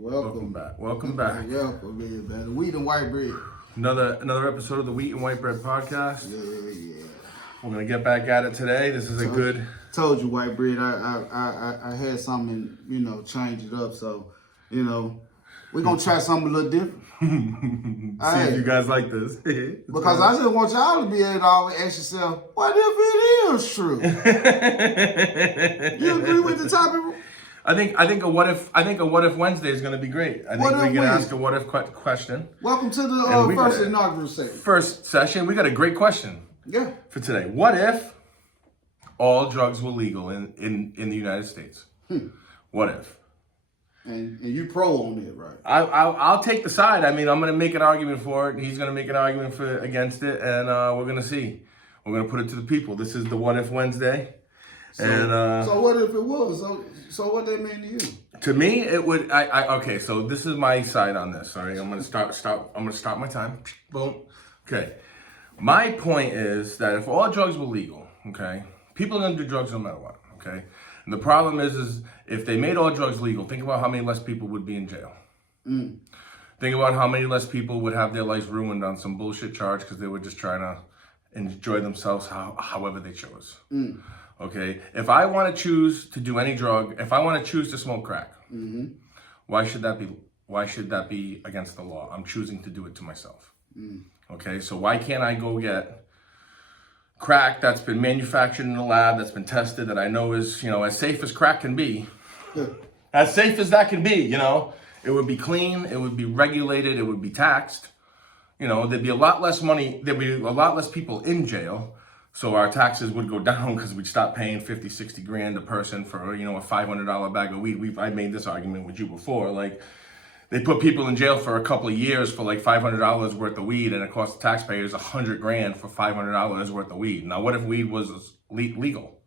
Welcome back. Welcome back. Welcome, man. Wheat and white bread. Another episode of the Wheat and White Bread podcast. Yeah. We're gonna get back at it today. This is a good. Told you white bread. I had something, change it up. So, we're gonna try something a little different. See if you guys like this. Because I just want y'all to be able to always ask yourself, what if it is true? You agree with the topic? I think a what if Wednesday is going to be great. I think we can ask a what if question. Welcome to the first inaugural session. First session. We got a great question. Yeah. For today. What if all drugs were legal in the United States? What if? And you pro on it, right? I'll take the side. I mean, I'm going to make an argument for it. He's going to make an argument against it, and we're going to see. We're going to put it to the people. This is the What If Wednesday. So what if it was? So what that mean to you? To me, it would. Okay. So this is my side on this. Sorry, I'm gonna stop. I'm gonna stop my time. Boom. Okay. My point is that if all drugs were legal, okay, people are gonna do drugs no matter what. Okay. And the problem is if they made all drugs legal, think about how many less people would be in jail. Think about how many less people would have their lives ruined on some bullshit charge because they were just trying to enjoy themselves however they chose. Okay, if I want to choose to do any drug, if I want to choose to smoke crack, why should that be against the law? I'm choosing to do it to myself. Okay, so why can't I go get crack that's been manufactured in a lab, that's been tested, that I know is, as safe as crack can be, as safe as that can be, it would be clean, it would be regulated, it would be taxed. There'd be a lot less money, there'd be a lot less people in jail. So our taxes would go down because we'd stop paying 50, 60 grand a person for, a $500 bag of weed. I made this argument with you before. Like, they put people in jail for a couple of years for like $500 worth of weed, and it costs the taxpayers 100 grand for $500 worth of weed. Now, what if weed was legal?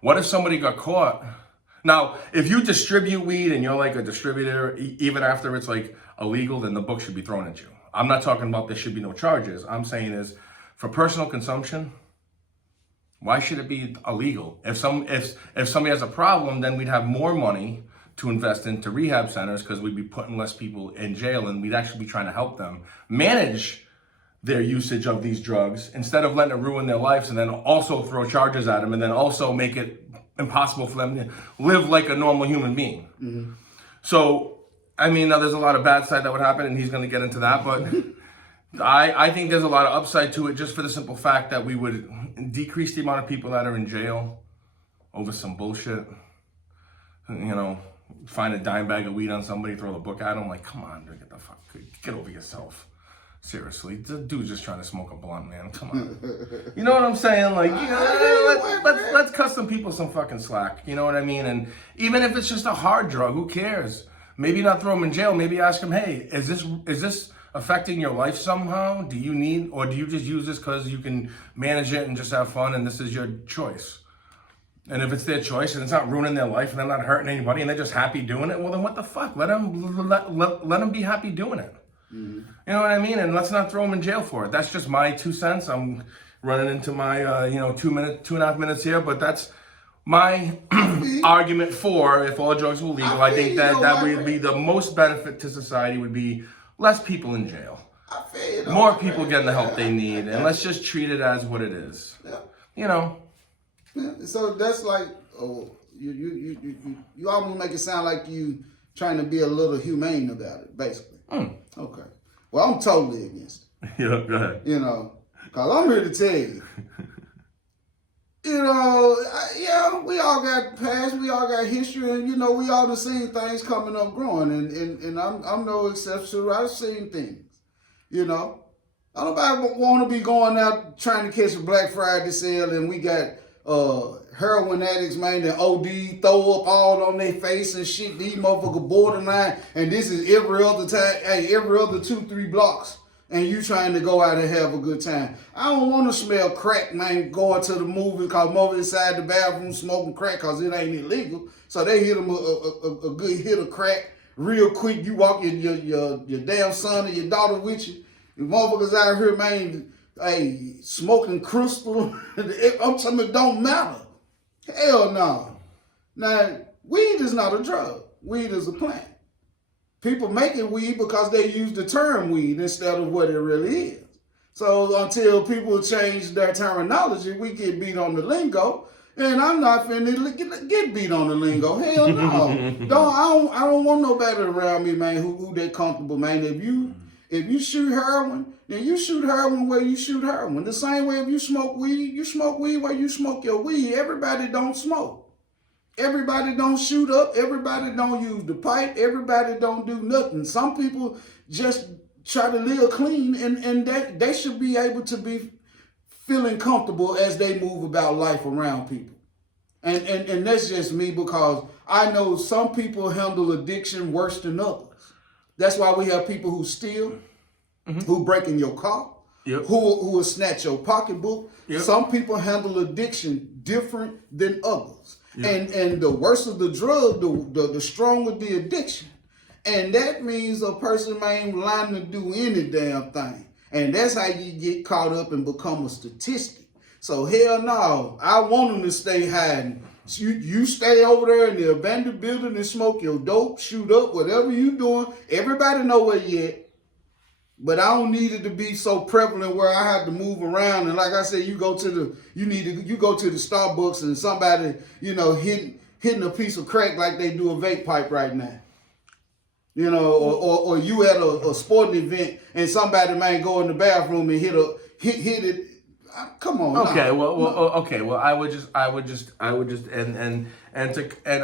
What if somebody got caught? Now, if you distribute weed and you're like a distributor, even after it's like illegal, then the book should be thrown at you. I'm not talking about there should be no charges. I'm saying is for personal consumption, why should it be illegal? If somebody has a problem, then we'd have more money to invest into rehab centers because we'd be putting less people in jail, and we'd actually be trying to help them manage their usage of these drugs instead of letting it ruin their lives and then also throw charges at them and then also make it impossible for them to live like a normal human being. So, I mean, now there's a lot of bad side that would happen, and he's going to get into that, but I think there's a lot of upside to it just for the simple fact that we would decrease the amount of people that are in jail over some bullshit. Find a dime bag of weed on somebody, throw the book at them. Like, come on, dude, get over yourself. Seriously, the dude's just trying to smoke a blunt, man. Come on. You know what I'm saying? Like, let's cut some people some fucking slack. You know what I mean? And even if it's just a hard drug, who cares? Maybe not throw them in jail. Maybe ask them, hey, is this affecting your life somehow? Do you need, or do you just use this because you can manage it and just have fun and this is your choice? And if it's their choice and it's not ruining their life and they're not hurting anybody and they're just happy doing it, well then what the fuck? Let them be happy doing it. You know what I mean? And let's not throw them in jail for it. That's just my 2 cents. I'm running into my 2.5 minutes here, but that's my argument for if all drugs were legal. I think that would be the most benefit to society would be less people in jail, more people getting the help they need, and let's just treat it as what it is. Yeah, so that's like, you almost make it sound like you trying to be a little humane about it, basically. Okay. Well, I'm totally against it. Yeah, go ahead. Because I'm here to tell you. We all got past, we all got history, and we all done seen things coming up growing, and I'm no exception. I've seen things, I don't want to be going out trying to catch a Black Friday sale, and we got heroin addicts, man, that OD, throw up all on their face and shit. These motherfuckers borderline, and this is every other time, every other 2-3 blocks. And you trying to go out and have a good time. I don't want to smell crack, man, going to the movie, because mother inside the bathroom smoking crack because it ain't illegal. So they hit them a good hit of crack real quick. You walk your damn son or your daughter with you. The motherfuckers out here, man, smoking crystal. I'm telling you, it don't matter. Hell no. Now, weed is not a drug. Weed is a plant. People make it weed because they use the term weed instead of what it really is. So until people change their terminology, we get beat on the lingo. And I'm not finna get beat on the lingo. Hell no. I don't want nobody around me, man, who they comfortable, man. If you shoot heroin, then you shoot heroin where you shoot heroin. The same way if you smoke weed where you smoke your weed. Everybody don't smoke. Everybody don't shoot up. Everybody don't use the pipe. Everybody don't do nothing. Some people just try to live clean, and that they should be able to be feeling comfortable as they move about life around people. And that's just me, because I know some people handle addiction worse than others. That's why we have people who steal, who break in your car, who will snatch your pocketbook. Some people handle addiction different than others. And the worse of the drug, the stronger the addiction. And that means a person ain't lying to do any damn thing. And that's how you get caught up and become a statistic. So hell no, I want them to stay hiding. You stay over there in the abandoned building and smoke your dope, shoot up, whatever you doing. Everybody know where you at. But I don't need it to be so prevalent where I have to move around. And like I said, you go to the Starbucks and somebody, hitting a piece of crack like they do a vape pipe right now. Or you at a sporting event and somebody might go in the bathroom and hit it. Come on. Okay. No, Okay. Well, I would just, and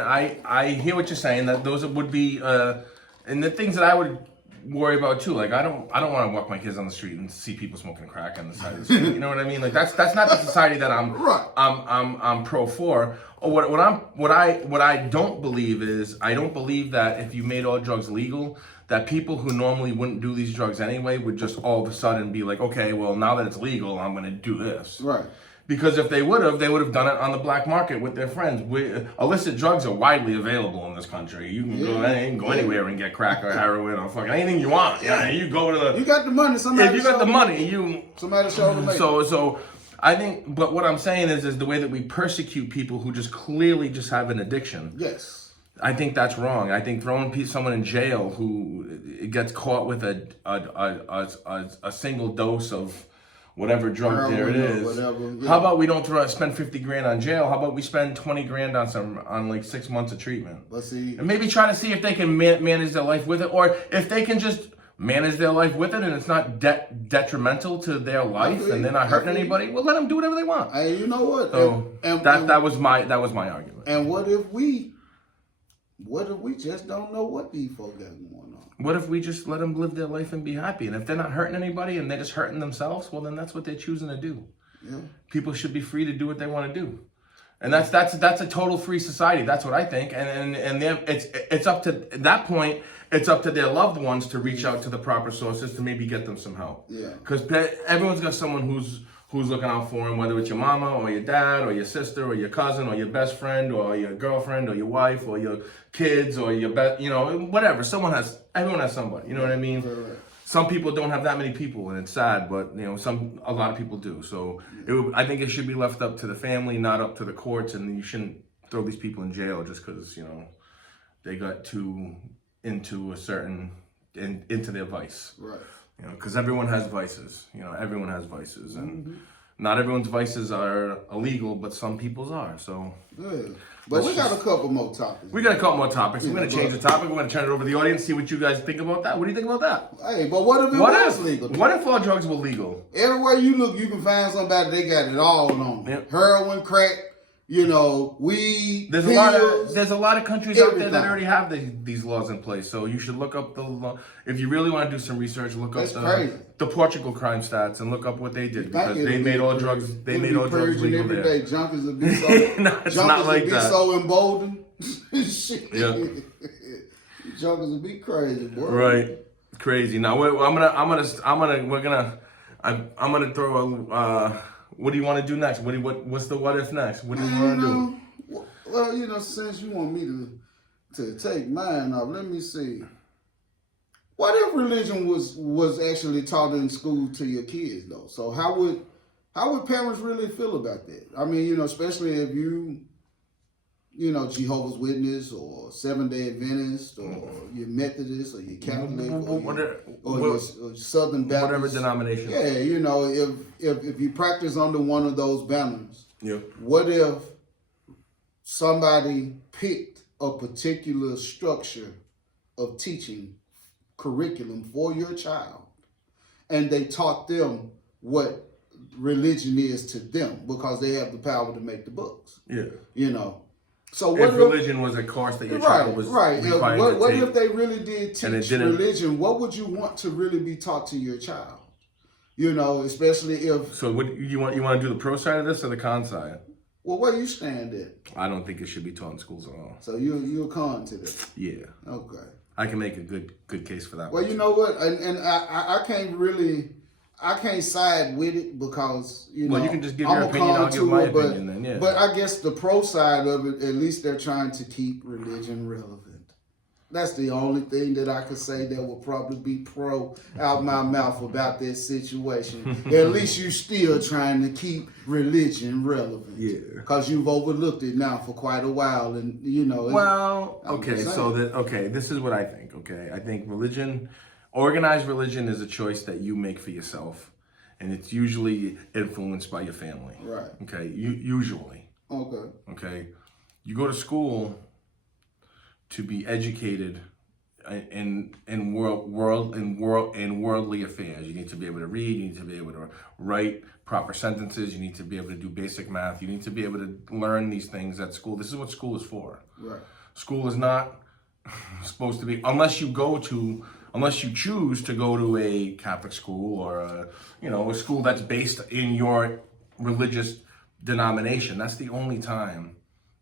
I hear what you're saying, that those would be, and the things that I would worry about too. Like I don't want to walk my kids on the street and see people smoking crack on the side of the street. You know what I mean? Like that's not the society that I'm pro for. Or what I don't believe is, I don't believe that if you made all drugs legal, that people who normally wouldn't do these drugs anyway would just all of a sudden be like, okay, well now that it's legal, I'm gonna do this. Right. Because if they would have done it on the black market with their friends. Illicit drugs are widely available in this country. You can go anywhere and get crack or heroin or fucking anything you want. Yeah, you go to the. You got the money. If you got the money, somebody show the money. So I think, but what I'm saying is the way that we persecute people who just clearly just have an addiction. Yes. I think that's wrong. I think throwing someone in jail who gets caught with a single dose of whatever drug there it is. Whatever, yeah. How about we don't spend $50,000 on jail? How about we spend $20,000 on like 6 months of treatment? And maybe try to see if they can manage their life with it, or if they can just manage their life with it and it's not detrimental to their life and they're not hurting anybody. Well, let them do whatever they want. Hey, you know what? So that was my argument. And what if we just don't know what these folks got going on? What if we just let them live their life and be happy? And if they're not hurting anybody and they're just hurting themselves, well, then that's what they're choosing to do. Yeah. People should be free to do what they want to do. And that's a total free society. That's what I think. And it's up to, at that point, it's up to their loved ones to reach out to the proper sources to maybe get them some help. Yeah. Because everyone's got someone who's looking out for them, whether it's your mama or your dad or your sister or your cousin or your best friend or your girlfriend or your wife or your kids or your whatever. Everyone has somebody. You know what I mean? Right. Some people don't have that many people, and it's sad, but a lot of people do. So I think it should be left up to the family, not up to the courts, and you shouldn't throw these people in jail just because they got too into into their vice. Right. Because everyone has vices. Everyone has vices, and not everyone's vices are illegal, but some people's are. So. Yeah. But we got a couple more topics. We got a couple more topics. We're going to change the topic. We're going to turn it over to the audience, see what you guys think about that. What do you think about that? Hey, but what if it was legal? What if all drugs were legal? Everywhere you look, you can find somebody, they got it all on. Yep. Heroin, crack, weed, there's pills, a lot of countries everything out there that already have these laws in place. So you should look up the law. If you really want to do some research, look up the Portugal crime stats and look up what they did, because they made all drugs. They made all drugs legal every there. day. Junkies would be so. No, it's not like that. So emboldened. Shit. Yeah. Junkies would be crazy, boy. Right, crazy. Now I'm gonna throw a. What do you want to do next? What's the what if next? What do you want to do? Well, since you want me to take mine off, let me see. What if religion was actually taught in school to your kids though? So how would parents really feel about that? I mean, especially if you Jehovah's Witness or Seventh-day Adventist or you're Methodist or you're Catholic or Whatever you're Southern Baptist, denomination. yeah, you know, if you practice under one of those banners, Yeah. what if somebody picked a particular structure of teaching curriculum for your child and they taught them what religion is to them because they have the power to make the books, Yeah. you know? So what If religion was a course that your child was required to what take, if they really did teach religion? What would you want to really be taught to your child? You know, especially if. So what you want to do the pro side of this or the con side? Well, where you stand at? I don't think it should be taught in schools at all. So you're a con to this? Yeah. Okay. I can make a good case for that. Well, you know what, and I can't side with it because you know. Well, you can just give your opinion. I'll give my opinion then. Yeah. But I guess the pro side of it, at least they're trying to keep religion relevant. That's the only thing that I could say that will probably be pro out my mouth about this situation. At least you still trying to keep religion relevant. Yeah. Because you've overlooked it now for quite a while, and you know. Well, this is what I think. Okay, I think organized religion is a choice that you make for yourself, and it's usually influenced by your family. Right. Okay. Usually. Okay. Okay. You go to school to be educated in worldly affairs. You need to be able to read, you need to be able to write proper sentences, you need to be able to do basic math, you need to be able to learn these things at school. This is what school is for. Right. School is not supposed to be, unless you choose to go to a Catholic school or a school that's based in your religious denomination. That's the only time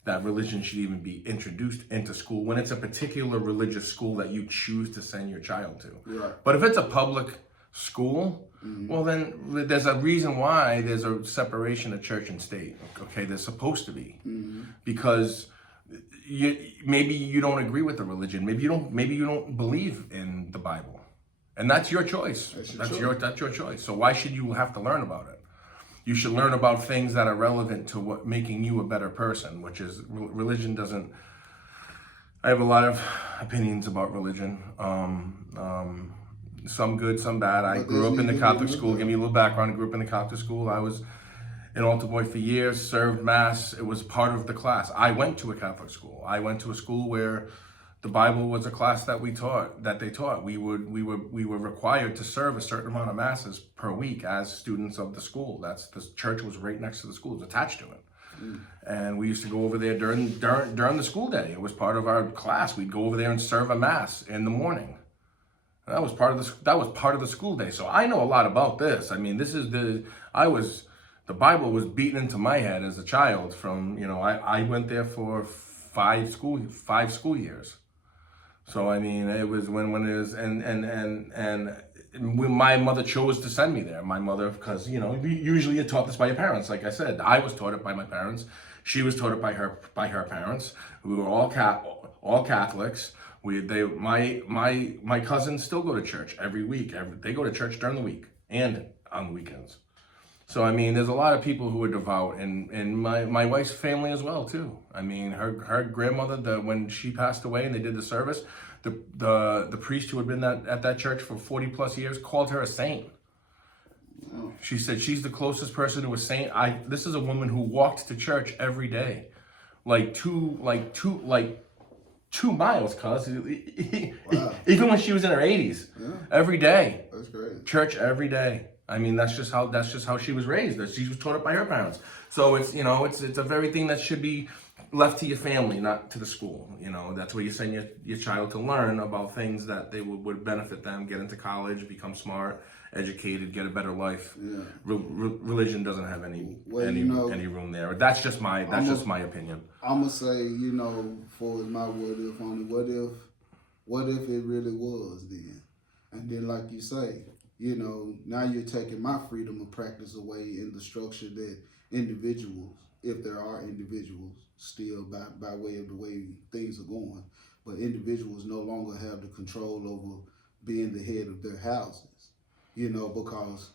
that religion should even be introduced into school, when it's a particular religious school that you choose to send your child to. Right. But if it's a public school, well then there's a reason why there's a separation of church and state. Okay, there's supposed to be. Because maybe you don't agree with the religion, maybe you don't believe in the Bible. And that's your choice. That's your choice. So why should you have to learn about it? You should learn about things that are relevant to what making you a better person, which is religion doesn't. I have a lot of opinions about religion. Some good, some bad. I grew up in the Catholic school. Give me a little background. I grew up in the Catholic school. I was in Altar Boy for years, served Mass. It was part of the class. I went to a Catholic school. I went to a school where the Bible was a class that they taught. We were required to serve a certain amount of masses per week as students of the school. The church was right next to the school, it was attached to it. And we used to go over there during the school day. It was part of our class. We'd go over there and serve a mass in the morning. That was part of the school day. So I know a lot about this. I mean, the Bible was beaten into my head as a child from, I went there for five school years. So I mean, it was when it was, and when my mother chose to send me there. My mother, because usually you're taught this by your parents. Like I said, I was taught it by my parents. She was taught it by her parents. We were all Catholics. My cousins still go to church every week. They go to church during the week and on the weekends. So I mean, there's a lot of people who are devout, and my wife's family as well too. I mean, her grandmother, when she passed away and they did the service, the priest who had been at that church for 40 plus years called her a saint. She said she's the closest person to a saint. This is a woman who walked to church every day, like two miles, cuz even when she was in her 80s, every day. That's great. Church every day. I mean, that's just how she was raised. That she was taught it by her parents. So it's a very thing that should be left to your family, not to the school. That's where you send your child to learn about things that they would benefit them, get into college, become smart, educated, get a better life. Yeah. Religion doesn't have any room there. That's just my opinion. I'm gonna say, for my what if on it, what if it really was then? And then, like you say, now you're taking my freedom of practice away in the structure that individuals, if there are individuals still by way of the way things are going, but individuals no longer have the control over being the head of their houses, because,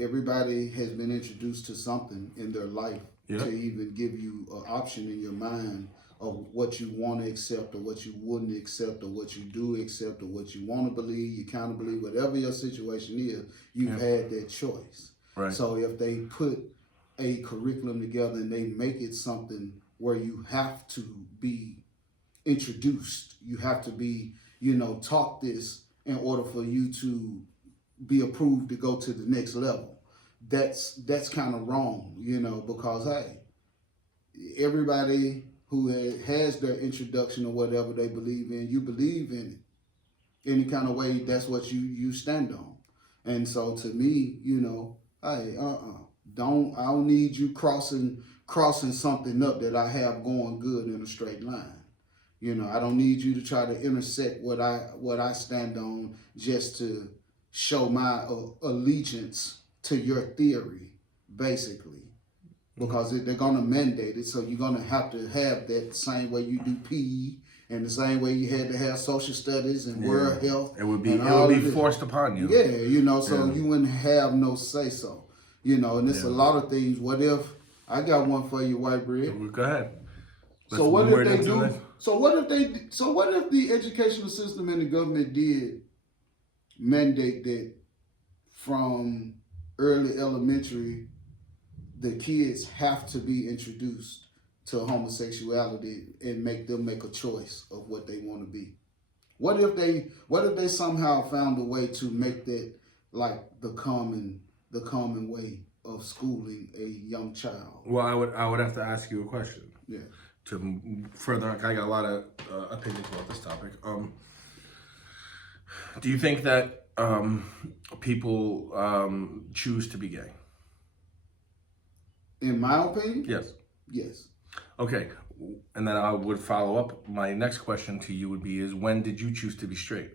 everybody has been introduced to something in their life to even give you an option in your mind of what you want to accept or what you wouldn't accept or what you do accept or what you want to believe, you kind of believe, whatever your situation is, you've had that choice. Right. So if they put a curriculum together and they make it something where you have to be introduced, you have to be, taught this in order for you to be approved to go to the next level. That's kind of wrong, because hey, everybody who has their introduction or whatever they believe in, you believe in it. Any kind of way, that's what you stand on. And so to me, hey, I don't need you crossing something up that I have going good in a straight line. I don't need you to try to intersect what I stand on just to show my allegiance to your theory, basically. Because they're going to mandate it, so you're going to have that same way you do PE and the same way you had to have social studies and world health. It would be forced upon you. Yeah, so you wouldn't have no say so. And it's a lot of things. What if I got one for you, White Bread? Go ahead. So what if they do? So what if the educational system and the government did mandate that from early elementary, the kids have to be introduced to homosexuality and make them make a choice of what they want to be? What if they somehow found a way to make that like the common way of schooling a young child? Well, I would have to ask you a question. Yeah. To further, I got a lot of opinions about this topic. Do you think that people choose to be gay? In my opinion? Yes. Yes. Okay. And then I would follow up. My next question to you would be is, when did you choose to be straight?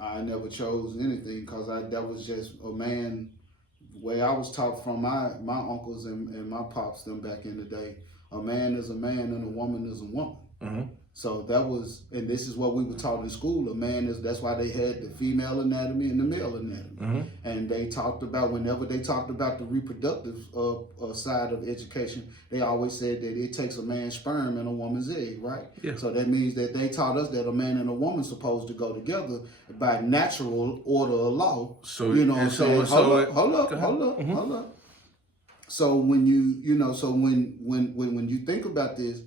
I never chose anything because that was just a man. The way I was taught from my uncles and my pops them back in the day, a man is a man and a woman is a woman. Mm-hmm. So that was, and this is what we were taught in school. That's why they had the female anatomy and the male anatomy. Mm-hmm. And they talked about, whenever they talked about the reproductive side of education, they always said that it takes a man's sperm and a woman's egg, right? Yeah. So that means that they taught us that a man and a woman supposed to go together by natural order of law. So what I'm saying? Hold up. Mm-hmm. So when when you think about this,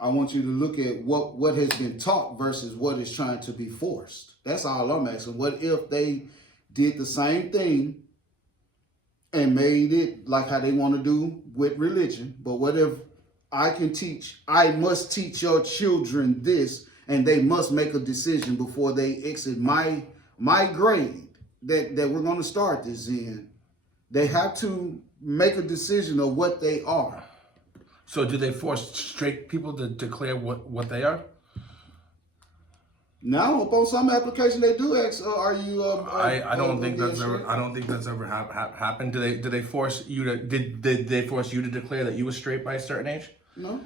I want you to look at what has been taught versus what is trying to be forced. That's all I'm asking. What if they did the same thing and made it like how they want to do with religion? But what if I must teach your children this, and they must make a decision before they exit my grade that we're going to start this in. They have to make a decision of what they are. So do they force straight people to declare what they are? Now, upon some application, they do ask, "Are you?" I don't think that's ever happened. Did they force you to? Did they force you to declare that you were straight by a certain age? No.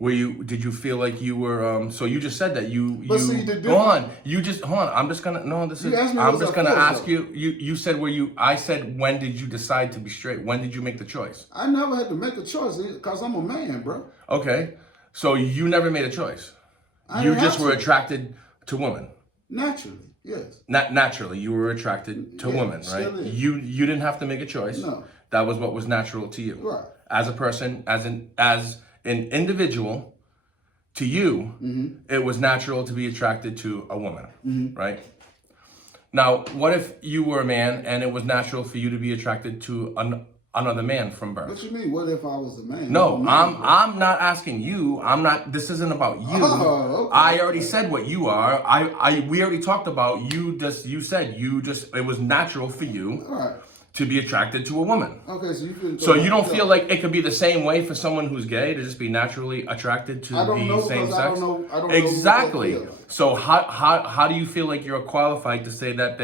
Did you feel like you were? So you just said that you. But see, the hold on. Hold on. I'm just gonna. No, this is. I'm just gonna ask you. You said I said, when did you decide to be straight? When did you make the choice? I never had to make a choice because I'm a man, bro. Okay, so you never made a choice. You just were attracted to women. Naturally, yes. Naturally, you were attracted to women, right? You didn't have to make a choice. No. That was what was natural to you. Right. As a person, as an individual, to you, it was natural to be attracted to a woman, right? Now, what if you were a man and it was natural for you to be attracted to another man from birth? What you mean? What if I was a man? No, I'm not asking you. I'm not. This isn't about you. Oh, okay. I already said what you are. We already talked about you. You said it was natural for you. All right. To be attracted to a woman. Okay, so you feel. So you don't feel like it could be the same way for someone who's gay to just be naturally attracted to the same sex? I don't know exactly. So how do you feel like you're qualified to say that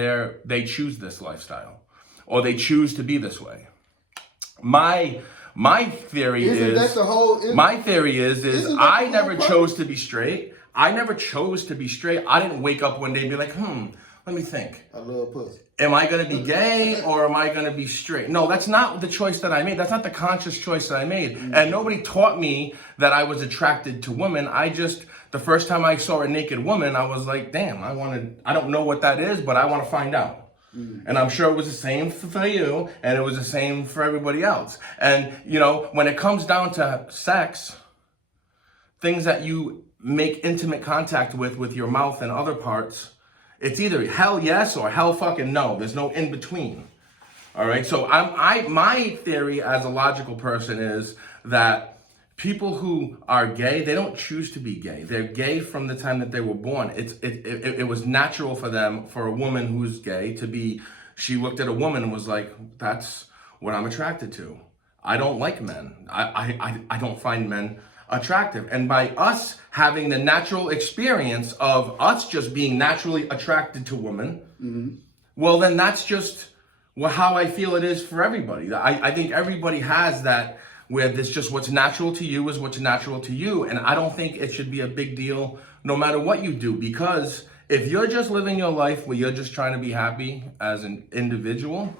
they choose this lifestyle, or they choose to be this way? My theory is I never chose to be straight. I never chose to be straight. I didn't wake up one day and be like, Let me think. I love pussy. Am I going to be gay or am I going to be straight? No, that's not the choice that I made. That's not the conscious choice that I made. And nobody taught me that I was attracted to women. The first time I saw a naked woman, I was like, damn, I don't know what that is, but I want to find out. And I'm sure it was the same for you, and it was the same for everybody else. And, when it comes down to sex, things that you make intimate contact with your mouth and other parts, it's either hell yes or hell fucking no. There's no in between. All right. So my theory as a logical person is that people who are gay, they don't choose to be gay. They're gay from the time that they were born. It was natural for them, for a woman who's gay, to be. She looked at a woman and was like, "That's what I'm attracted to. I don't like men. I don't find men attractive." And by us having the natural experience of us just being naturally attracted to women, well, then that's just how I feel it is for everybody. I think everybody has that, where this just what's natural to you is what's natural to you. And I don't think it should be a big deal no matter what you do, because if you're just living your life where you're just trying to be happy as an individual,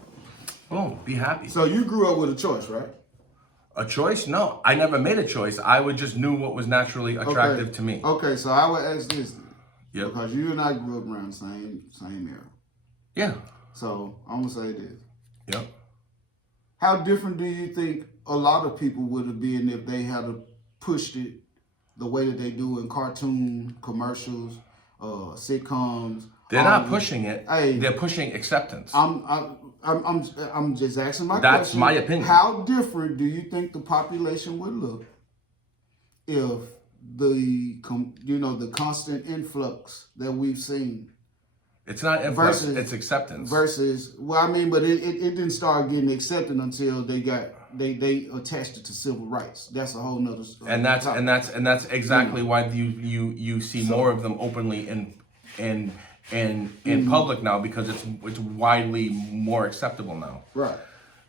boom, be happy. So you grew up with a choice, right? A choice? No, I never made a choice. I just knew what was naturally attractive to me. Okay, so I would ask this, Yep. because you and I grew up around the same era. Yeah. So I'm gonna say this. Yep. How different do you think a lot of people would have been if they had pushed it the way that they do in cartoon commercials, sitcoms? They're not pushing it. Hey, they're pushing acceptance. I'm just asking my question. That's my opinion. How different do you think the population would look if the constant influx that we've seen? It's not influx, it's acceptance. Versus, well, I mean, but it didn't start getting accepted until they attached it to civil rights. That's a whole nother story. And that's exactly why you see more of them openly in public now, because it's widely more acceptable now. Right.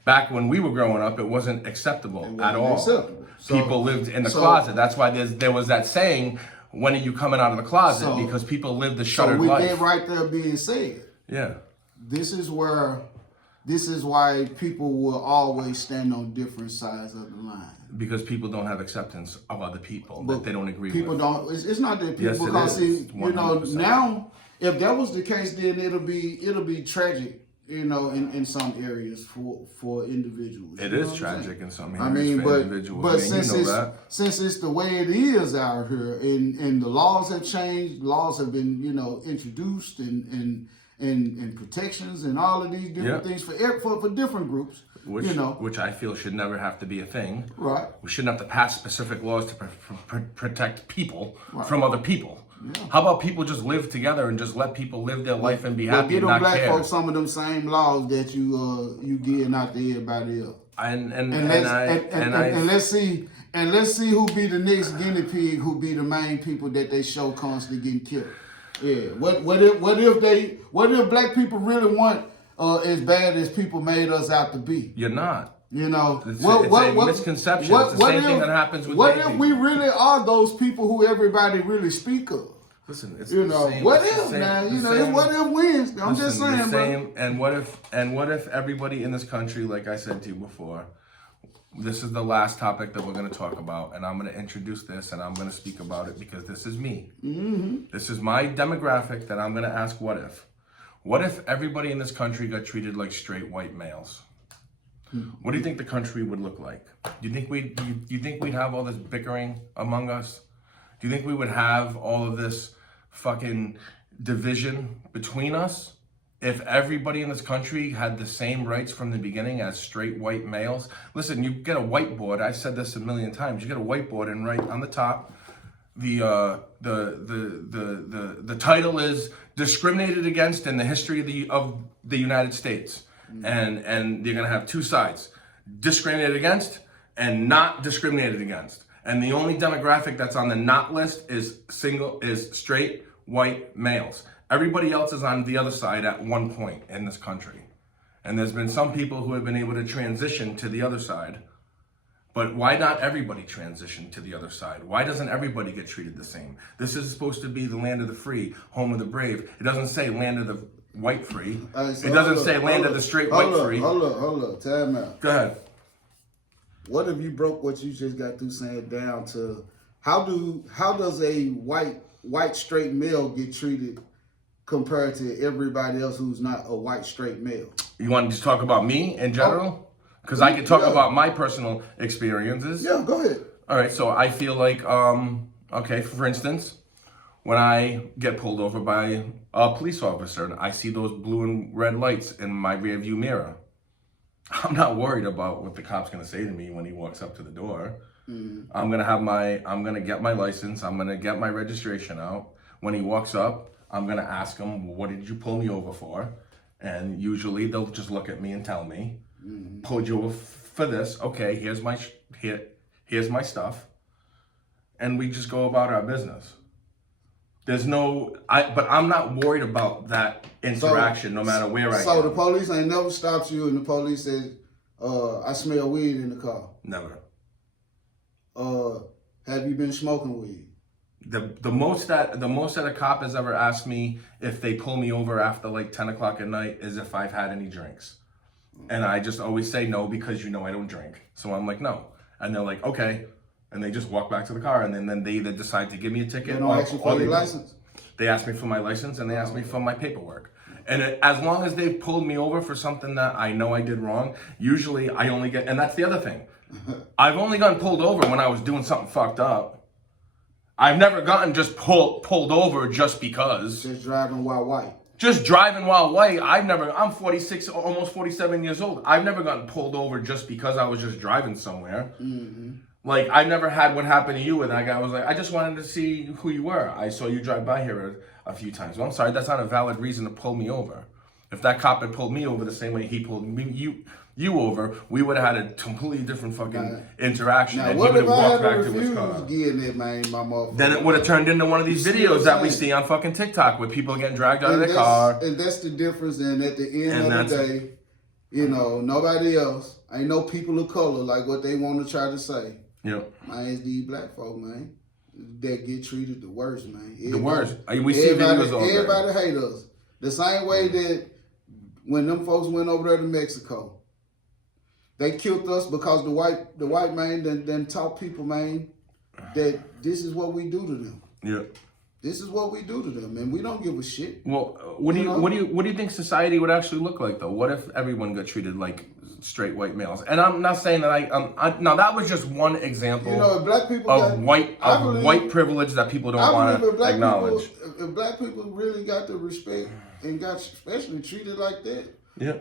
Back when we were growing up, it wasn't acceptable at all. Acceptable. People lived in the closet. That's why there was that saying, "When are you coming out of the closet?" Because people lived the shuttered life. So with that right there being said, yeah, this is why people will always stand on different sides of the line. Because people don't have acceptance of other people that they don't agree with. People don't. It's not that people. Yes, it because is. see, 100%. now if that was the case, then it'll be tragic. In some areas for individuals. It is tragic in some areas I mean, for individuals. but since it's the way it is out here, and the laws have changed, laws have been introduced, and protections and all of these different things for different groups. Which I feel should never have to be a thing. Right. We shouldn't have to pass specific laws to protect people from other people. Yeah. How about people just live together and just let people live their life and be happy and not black care? folks some of them same laws that you getting out to everybody else. And let's see who be the next guinea pig, who be the main people that they show constantly getting killed. Yeah. What if black people really want as bad as people made us out to be? You're not. It's a misconception. It's the same thing that happens with what gay if people. we really are those people who everybody really speak of? Listen, it's what if wins? I'm just saying, bro. And what if everybody in this country, like I said to you before, this is the last topic that we're going to talk about, and I'm going to introduce this and I'm going to speak about it because this is me. Mm-hmm. This is my demographic that I'm going to ask what if. What if everybody in this country got treated like straight white males? What do you think the country would look like? Do you think we'd have all this bickering among us? Do you think we would have all of this fucking division between us if everybody in this country had the same rights from the beginning as straight white males? Listen, you get a whiteboard. I've said this a million times. You get a whiteboard and write on the top, the title is "Discriminated Against in the History of the United States." And you're gonna have two sides: discriminated against and not discriminated against. And the only demographic that's on the not list is straight white males. Everybody else is on the other side at one point in this country. And there's been some people who have been able to transition to the other side. But why not everybody transition to the other side? Why doesn't everybody get treated the same? This is supposed to be the land of the free, home of the brave. It doesn't say land of the white free. All right, so It doesn't hold say up, landed hold the up, straight hold white up, free. Hold up. Time out. Go ahead. What if you broke what you just got through saying down to how does a white straight male get treated compared to everybody else who's not a white straight male? You want to just talk about me in general? Because I can talk Yeah. about my personal experiences. Yeah, go ahead. All right, so I feel like, okay, for instance, when I get pulled over by a police officer and I see those blue and red lights in my rear view mirror, I'm not worried about what the cop's gonna say to me when he walks up to the door. I'm gonna get my license, I'm gonna get my registration out. When he walks up, I'm gonna ask him, what did you pull me over for? And usually they'll just look at me and tell me, pulled you over for this, okay, here's my stuff. And we just go about our business. There's but I'm not worried about that interaction no matter where I am. So the police ain't never stopped you and the police said, I smell weed in the car. Never. Have you been smoking weed? The most that a cop has ever asked me if they pull me over after like 10 o'clock at night is if I've had any drinks. And I just always say no because I don't drink. So I'm like, no. And they're like, okay. And they just walk back to the car and then they either decide to give me a ticket They don't ask you for your license? They ask me for my license and they ask me for my paperwork. And as long as they've pulled me over for something that I know I did wrong, usually I only get, and that's the other thing. I've only gotten pulled over when I was doing something fucked up. I've never gotten just pulled over just because. Just driving while white. Just driving while white, I'm 46, almost 47 years old. I've never gotten pulled over just because I was just driving somewhere. Like, I never had what happened to you, and that guy was like, I just wanted to see who you were. I saw you drive by here a few times. Well, I'm sorry, that's not a valid reason to pull me over. If that cop had pulled me over the same way he pulled you over, we would have had a completely different fucking interaction. Now, and he what would if have I walked had back to to his car. refuse getting it, man, my motherfucker? Then it would have turned into one of these videos that we see on fucking TikTok where people are getting dragged out of their car. And that's the difference. And at the end of the day, nobody else, ain't no people of color like what they want to try to say. Yep. Man, it's these black folk, man, that get treated the worst, man. The worst. We see videos all day. Everybody hate us. The same way that when them folks went over there to Mexico, they killed us because the white man then taught people, man, that this is what we do to them. Yeah. This is what we do to them, and we don't give a shit. Well, what do you think society would actually look like though? What if everyone got treated like straight white males? And I'm not saying that now that was just one example. If black people of white privilege that people don't want to acknowledge. If black people really got the respect and got especially treated like that, yeah,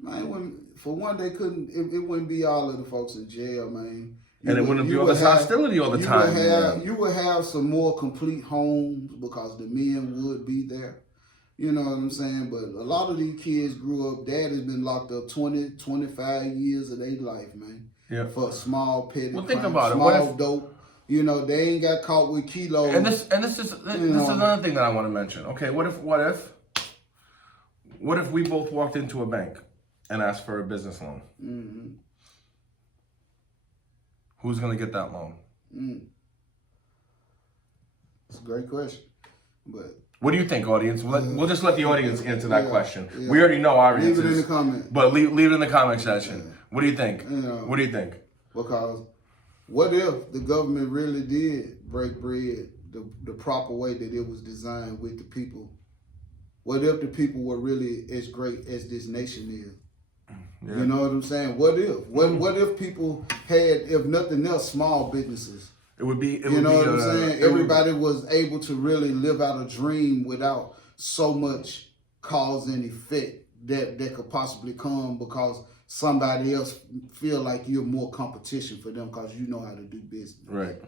man. For one, they couldn't. It wouldn't be all of the folks in jail, man. And it wouldn't be all this hostility all the time. You would have some more complete homes because the men would be there. You know what I'm saying? But a lot of these kids grew up, dad has been locked up 20, 25 years of their life, man. Yeah. For small petty crime, think about small dope. They ain't got caught with kilos. And this is another thing that I want to mention. Okay, what if we both walked into a bank and asked for a business loan? Mm-hmm. Who's gonna get that loan? It's a great question, but what do you think, audience? We'll just let the audience answer that question. Yeah. We already know our answers. Leave it in the comment. But leave it in the comment section. Yeah. What do you think? What do you think? Because what if the government really did break bread the proper way that it was designed with the people? What if the people were really as great as this nation is? Yeah. You know what I'm saying? What if? What if people had, if nothing else, small businesses? It would be. You know what I'm saying? Everybody was able to really live out a dream without so much cause and effect that could possibly come because somebody else feel like you're more competition for them because you know how to do business. Right.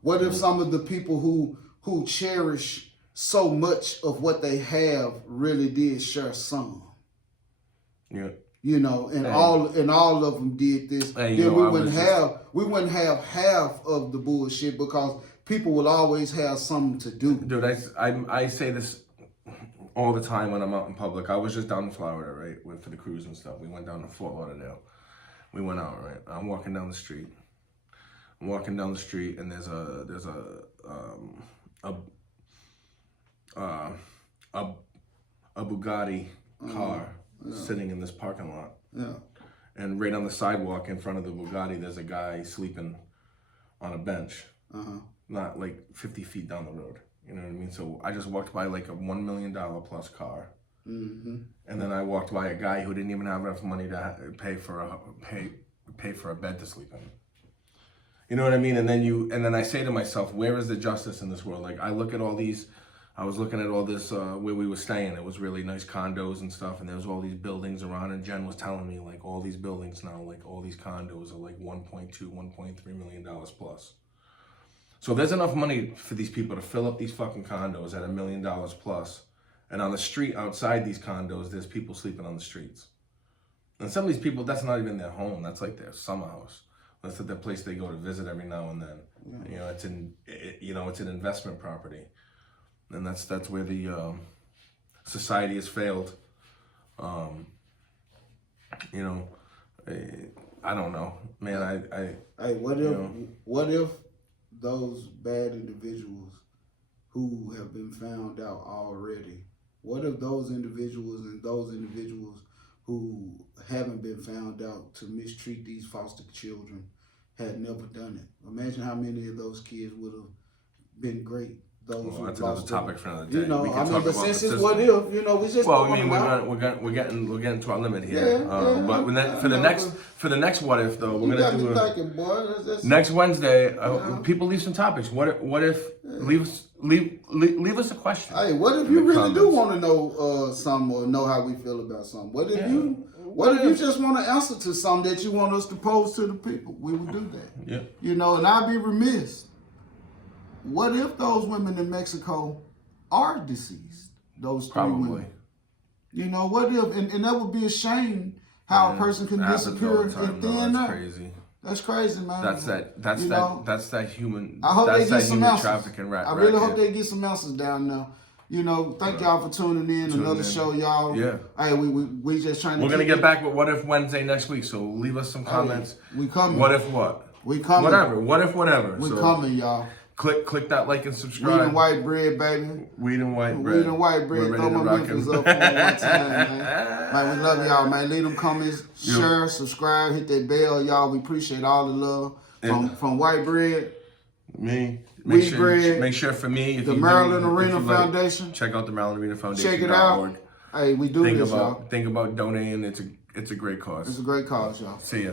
What if some of the people who cherish so much of what they have really did share some? Yeah. All of them did this. Then we wouldn't have half of the bullshit because people will always have something to do. Dude, I say this all the time when I'm out in public. I was just down in Florida, right, for the cruise and stuff. We went down to Fort Lauderdale. We went out, right. I'm walking down the street. And there's a a Bugatti car sitting in this parking lot. Yeah. And right on the sidewalk in front of the Bugatti, there's a guy sleeping on a bench, not like 50 feet down the road. You know what I mean? So I just walked by like a $1 million plus car. And then I walked by a guy who didn't even have enough money to pay for a bed to sleep in. You know what I mean? And then I say to myself, where is the justice in this world? Like I look at all these, I was looking at all this where we were staying. It was really nice condos and stuff, and there was all these buildings around. And Jen was telling me like all these buildings now, like all these condos are like $1.2, $1.3 million plus. So there's enough money for these people to fill up these fucking condos at $1 million plus. And on the street outside these condos, there's people sleeping on the streets. And some of these people, that's not even their home. That's like their summer house. That's the place they go to visit every now and then. You know, it's an investment property, and that's where the society has failed. You know, I don't know, man. Hey, what if those bad individuals who have been found out already? What if those individuals who haven't been found out to mistreat these foster children had never done it? Imagine how many of those kids would have been great. That's another topic for another day. You know, I mean, but since it's what if, you know, we just. Well, I mean, we're getting to our limit here. But for the next what if though, we're gonna do thinking, boy. Next Wednesday. People leave some topics. What if leave us a question. Hey, what if you really do want to know something or know how we feel about something? What if you just want to answer to something that you want us to pose to the people? We would do that. Yeah. You know, and I'd be remiss. What if those women in Mexico are deceased? Those three women. You know, what if, and that would be a shame how a person can disappear and thin out. Crazy. That's crazy, man. That's that human. I hope that's they get some answers. Trafficking I really hope they get some answers down there. You know, thank y'all for tuning in. Another show, y'all. Yeah. Hey, we just trying to. We're gonna get back with What If Wednesday next week. So leave us some comments. We coming. What if what? We coming. Whatever. What if whatever. We coming, y'all. Click that like and subscribe. Weed and white bread, baby. Weed and white bread. Weed and white bread. Throw my Memphis up for one time, man. Man, we love y'all, man. Leave them comments, share, subscribe, hit that bell, y'all. We appreciate all the love from white bread. Me. Weed bread. Make sure for me. The Maryland Arena Foundation. Check out the Maryland Arena Foundation. Check it out. Hey, we do this, y'all. Think about donating. It's a great cause. It's a great cause, y'all. See ya.